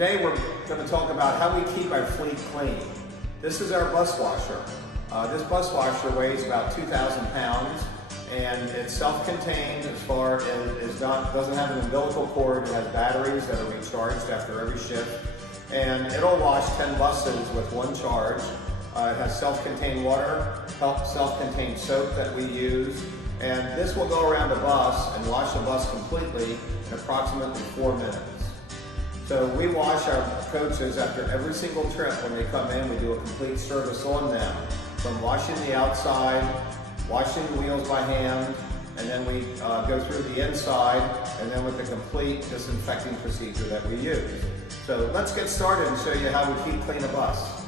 Today we're going to talk about how we keep our fleet clean. This is our bus washer. This bus washer weighs about 2,000 pounds and it's self-contained as far as doesn't have an umbilical cord. It has batteries that are recharged after every shift, and it'll wash 10 buses with one charge. It has self-contained water, self-contained soap that we use, and this will go around the bus and wash the bus completely in approximately 4 minutes. So we wash our coaches after every single trip. When they come in, we do a complete service on them, from washing the outside, washing the wheels by hand, and then we go through the inside, and then with the complete disinfecting procedure that we use. So let's get started and show you how we keep clean a bus.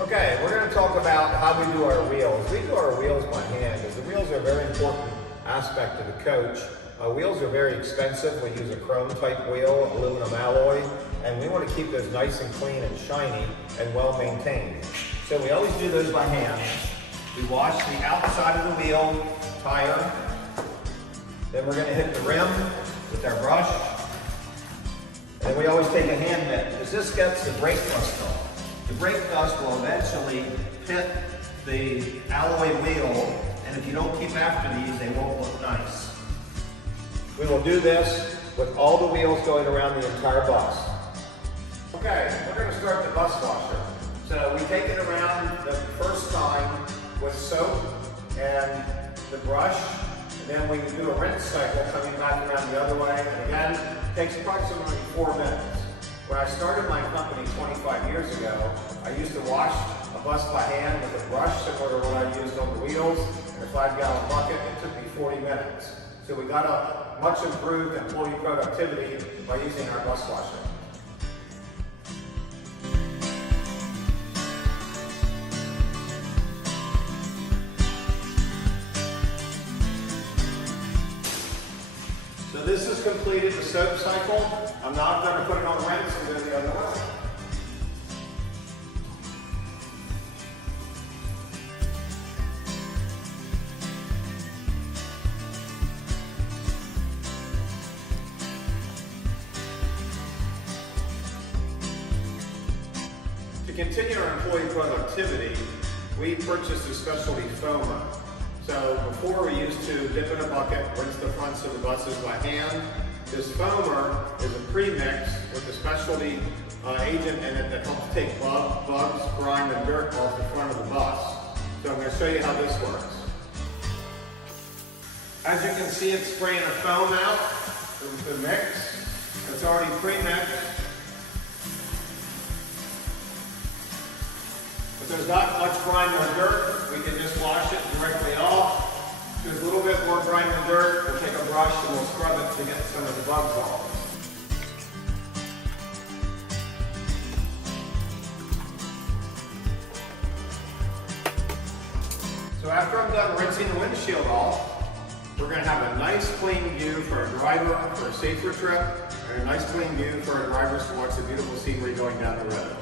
Okay, we're going to talk about how we do our wheels. We do our wheels by hand because the wheels are a very important aspect of the coach. Wheels are very expensive. We use a chrome type wheel, aluminum alloy, and we want to keep those nice and clean and shiny and well maintained. So we always do those by hand. We wash the outside of the wheel tire. Then we're going to hit the rim with our brush. And then we always take a hand mitt because this gets the brake dust off. The brake dust will eventually hit the alloy wheel, and if you don't keep after these, they won't look nice. We will do this with all the wheels going around the entire bus. Okay, we're going to start the bus washer. So we take it around the first time with soap and the brush, and then we do a rinse cycle coming back around the other way, and again, it takes approximately 4 minutes. When I started my company 25 years ago, I used to wash a bus by hand with a brush similar to what I used on the wheels and a 5-gallon bucket. It took me 40 minutes. So we got a much improved employee productivity by using our bus washer. So this has completed the soap cycle. I'm now going to put it on rinse and go the other way. To continue our employee productivity, we purchased a specialty foamer. So before we used to dip in a bucket, rinse the fronts of the buses by hand. This foamer is a premix with a specialty agent in it that helps take bugs, grime, and dirt off the front of the bus. So I'm going to show you how this works. As you can see, it's spraying a foam out of the mix. It's already pre-mixed. If there's not much grime or dirt, we can just wash it directly off. If there's a little bit more grime and dirt, we'll take a brush and we'll scrub it to get some of the bugs off. So after I'm done rinsing the windshield off, we're going to have a nice clean view for a driver for a safer trip, and a nice clean view for our drivers to watch the beautiful scenery going down the road.